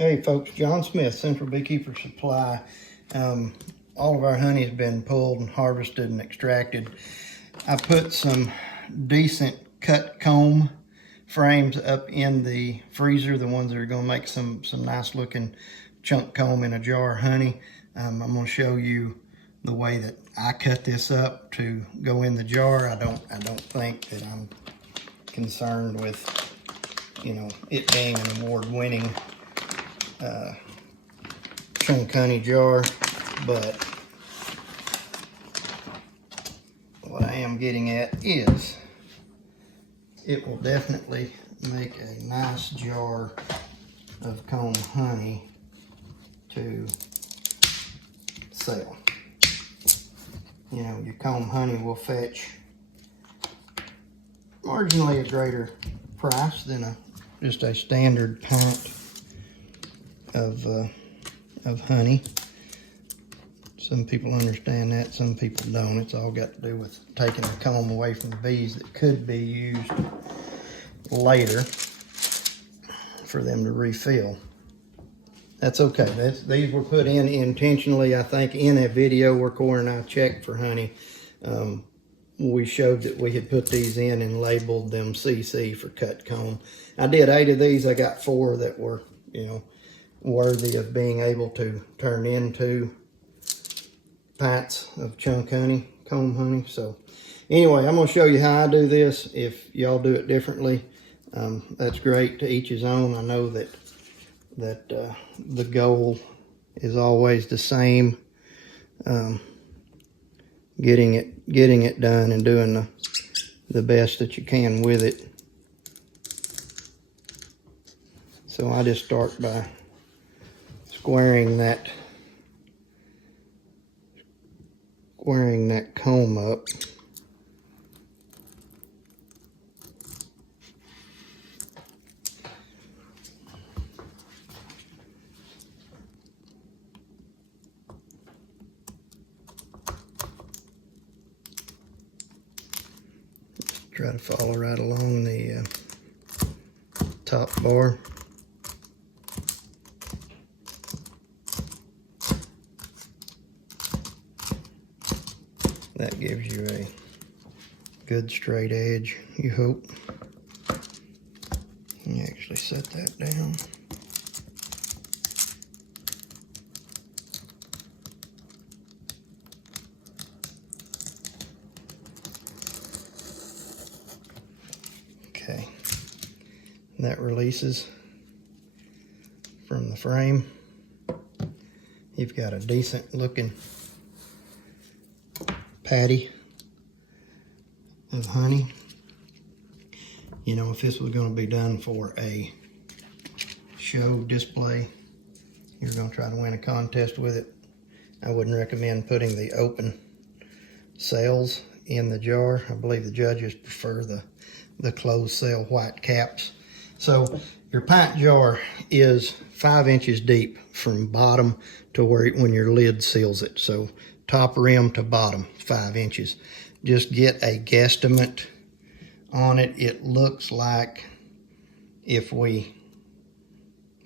Hey folks, John Smith, Central Beekeeper Supply. All of our honey has been pulled and harvested and extracted. I put some decent cut comb frames up in the freezer, the ones that are going to make some nice looking chunk comb in a jar of honey. I'm going to show you the way that I cut this up to go in the jar. I don't think that I'm concerned with, you know, it being an award-winning chunk honey jar, but what I am getting at is it will definitely make a nice jar of comb honey to sell. You know, your comb honey will fetch marginally a greater price than just a standard pint of honey. Some people understand that, some people don't. It's all got to do with taking the comb away from the bees that could be used later for them to refill. That's okay. These were put in intentionally, I think, in a video where Cora and I checked for honey. We showed that we had put these in and labeled them CC for cut comb. I did 8 of these. I got 4 that were, you know, worthy of being able to turn into pints of chunk honey, comb honey. So anyway, I'm going to show you how I do this. If y'all do it differently, that's great. To each his own. I know that the goal is always the same, getting it done and doing the best that you can with it. So I just start by squaring that comb up. Just try to follow right along the top bar. That gives you a good straight edge, you hope. You actually set that down. Okay, that releases from the frame. You've got a decent looking patty of honey. You know, if this was going to be done for a show display, you're going to try to win a contest with it, I wouldn't recommend putting the open cells in the jar. I believe the judges prefer the closed cell white caps. So your pint jar is 5 inches deep from bottom to when your lid seals it. So top rim to bottom, 5 inches. Just get a guesstimate on it. It looks like if we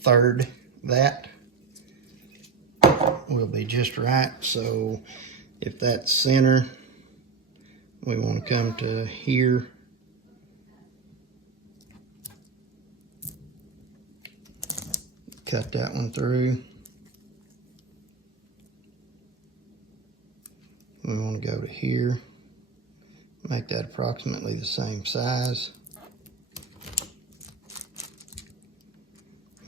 third that, we'll be just right. So if that's center, we want to come to here. Cut that one through. We want to go to here, make that approximately the same size.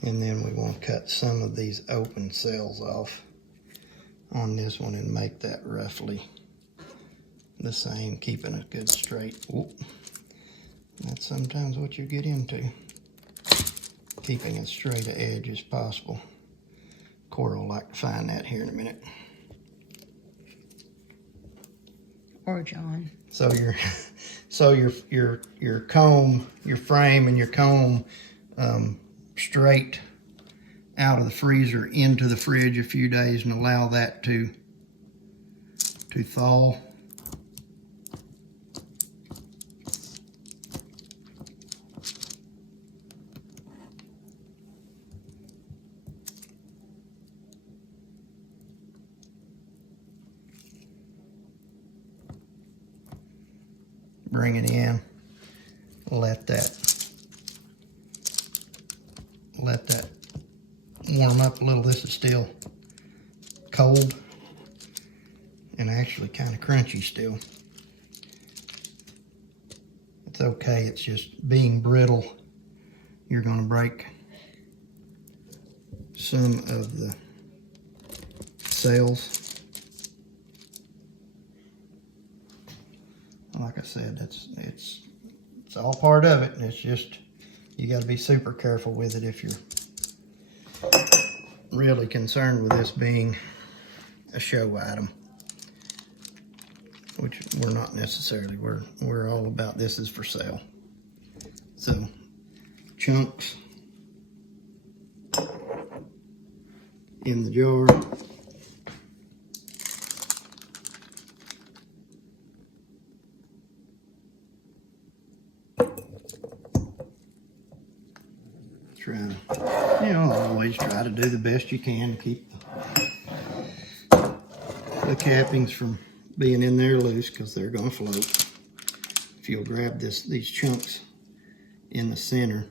And then we want to cut some of these open cells off on this one and make that roughly the same, keeping a good straight. Whoop. That's sometimes what you get into, keeping as straight an edge as possible. Cora will like to find that here in a minute. Or John. So your comb, your frame and your comb straight out of the freezer into the fridge a few days and allow that to thaw. bring it in, let that warm up a little. This is still cold and actually kind of crunchy still. It's okay, it's just being brittle. You're gonna break some of the cells. Like I said, it's all part of it, and it's just, you got to be super careful with it if you're really concerned with this being a show item, which we're not necessarily. We're all about this is for sale. So chunks in the jar. Try to, always try to do the best you can to keep the cappings from being in there loose, because they're going to float. If you'll grab these chunks in the center,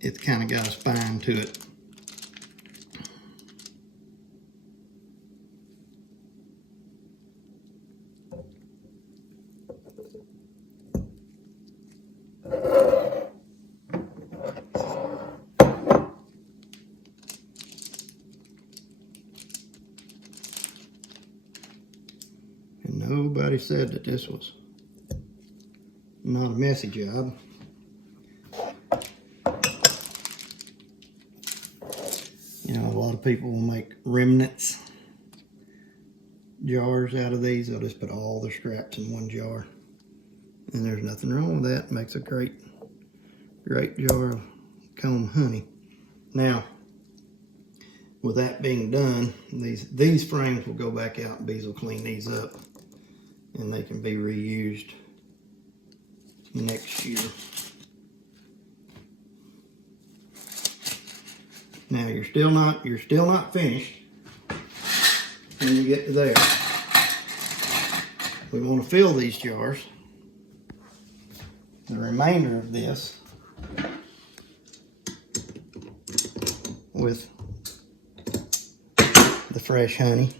it's kind of got a spine to it. And nobody said that this was not a messy job. You know, a lot of people will make remnants jars out of these. They'll just put all their scraps in one jar. And there's nothing wrong with that. It makes a great jar of comb honey. Now, with that being done, these frames will go back out, and bees will clean these up, and they can be reused next year. Now you're still not finished when you get to there. We want to fill these jars. The remainder of this with the fresh honey,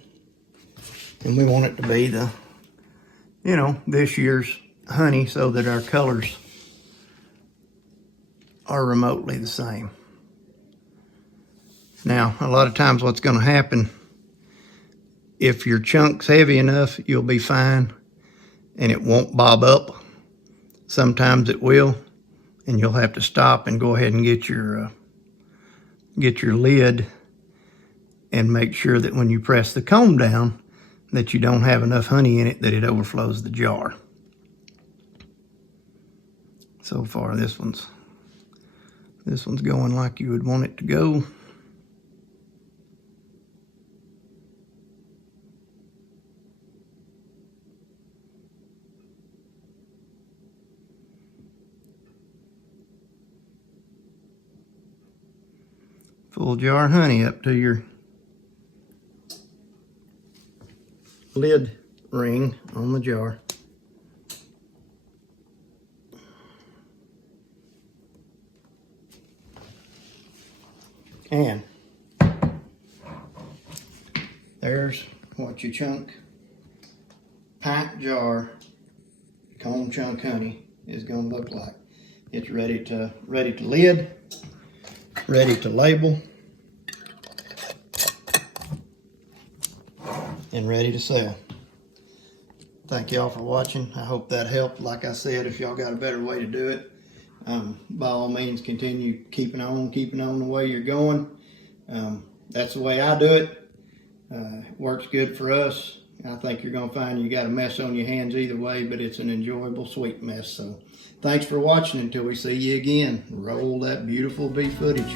and we want it to be the, this year's honey, so that our colors are remotely the same. Now, a lot of times what's going to happen, if your chunk's heavy enough, you'll be fine and it won't bob up. Sometimes it will, and you'll have to stop and go ahead and get your lid and make sure that when you press the comb down that you don't have enough honey in it that it overflows the jar. So far this one's going like you would want it to go. Full jar of honey up to your lid ring on the jar. And there's what your chunk pint jar comb chunk honey is going to look like. It's ready to lid, ready to label, and ready to sell. Thank y'all for watching. I hope that helped. Like I said, if y'all got a better way to do it, by all means continue keeping on the way you're going. That's the way I do it. It works good for us. I think you're going to find you got a mess on your hands either way, but it's an enjoyable, sweet mess. So thanks for watching. Until we see you again, roll that beautiful bee footage.